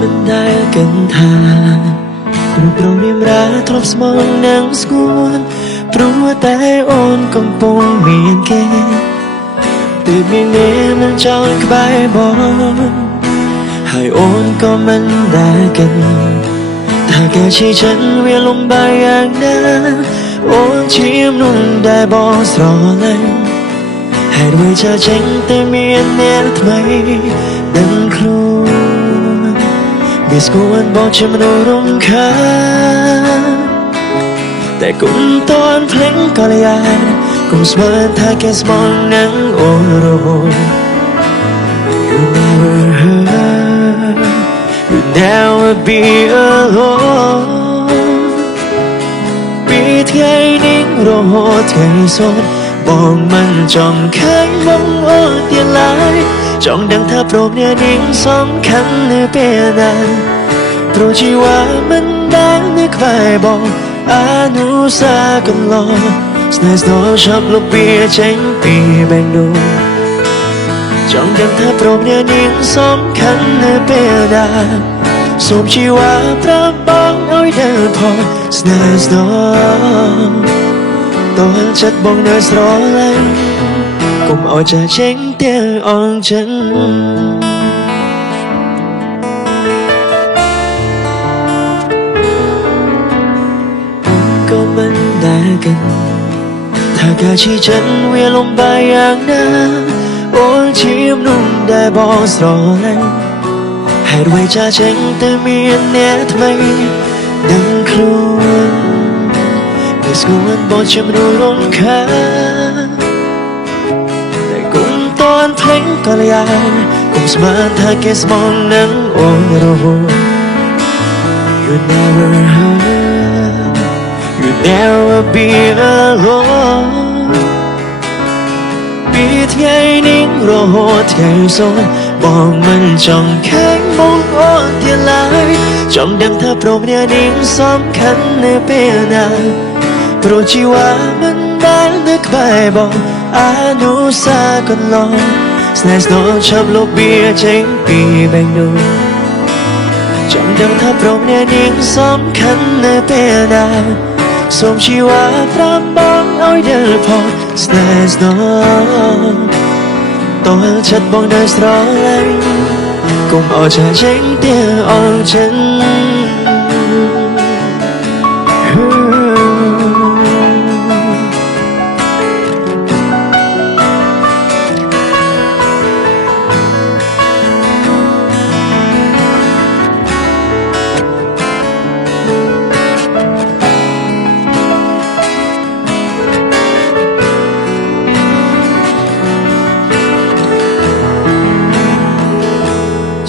មិនដែលគិតថារូបរងរៀមរាធ្លាប់ស្មងនឹងស្គួនព្រោះតែអូនកំពុងមានគេទើបមានអ្នកមិនចង់ក្បែរបងហើយអូនក៏មិនដែលគិតថាការឈឺចិត្តវាលំបាកយ៉ាងណាអូនជាមនុស្សដែលបងស្រឡាញ់ហេតុអ្វីចាចេញតែមានអ្នកថ្មីដឹងខ្លួនវាស្គាល់បងជាមនុស្សរំខានតែគុំតន់ភ្លេចក៏យ៉ាងគុំស្មានថាគេស្មងនឹងអូនរហូត You never hurt You never be alone ពីថ្ងៃនេះរហូតថ្ងៃសុខបងមិនចង់ឃើញបងអូនទៀតឡើយចង់ដឹងថាព្រមនេះនេះសំខាន់នៅពេលណាព្រោះជីវ៉ាមិនដែលនៅក្បែរបងអនុស្សាវរីយ៍កន្លងស្នេហ៍ស្នូលចាប់លុបពីចេញពីបេះដូងចង់ដឹងថាព្រមនេះនេះសំខាន់នៅពេលណាសូមជីវ៉ាប្រាប់បងឲ្យដឹងផងស្នេហ៍ស្នូលតើចិត្តបងនៅស្រឡាញ់កុំឲ្យចាចេញទាំងអងចិនក៏មិនដែលគិតថាការឈឺចិត្តវាលំបាកយ៉ាងណាអូនជាមនុស្សដែលបងស្រឡាញ់ហេតុអ្វីចាចេញតែមានអ្នកថ្មីដឹងខ្លួនវាស្គាល់បងជាមនុស្សរំខានតែគុំតន់ភ្លេចក៏យ៉ាងគុំស្មានថាគេស្មងនឹងអូនរហូត You never hurt You never be alone ពីថ្ងៃនេះរហូតថ្ងៃសុខបងមិនចង់ឃើញបងអូនទៀតឡើយចង់ដឹងថាព្រមនេះនេះសំខាន់នៅពេលណាព្រោះជីវ៉ាមិនដែលនៅក្បែរបងអនុស្សាវរីយ៍កន្លងស្នេហ៍ស្នូលចាប់លុបវាចេញពីបេះដូងចង់ដឹងថាព្រមនេះនេះសំខាន់នៅពេលណាសូមជីវ៉ាប្រាប់បងឲ្យដឹងផងស្នេហ៍ស្នូលតើចិត្តបងនៅស្រឡាញ់កុំឲ្យចាចេញទាំងអងចិន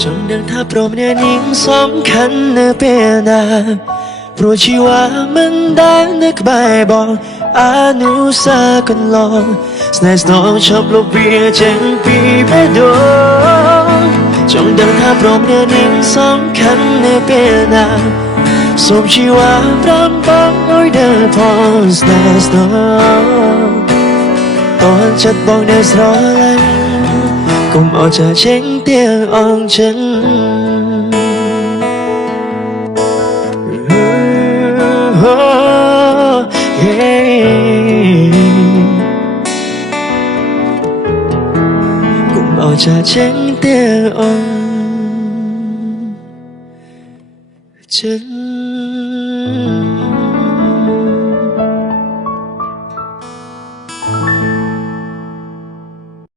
ចង់ដឹងថាព្រមនេះនេះសំខាន់នៅពេលណាព្រោះជីវ៉ាមិនដែលនៅក្បែរបងអនុស្សាវរីយ៍កន្លងស្នេហ៍ស្នូលចាប់លុបវាចេញពីបេះដូងចង់ដឹងថាព្រមនេះនេះសំខាន់នៅពេលណាសូមជីវ៉ាប្រាប់បងឲ្យដឹងផងស្នេហ៍ស្នូលតើចិត្តបងនៅស្រឡាញ់កុំឲ្យចាចេញទាំងអងចិនកុំឲ្យចាចេញទាំងអងចិន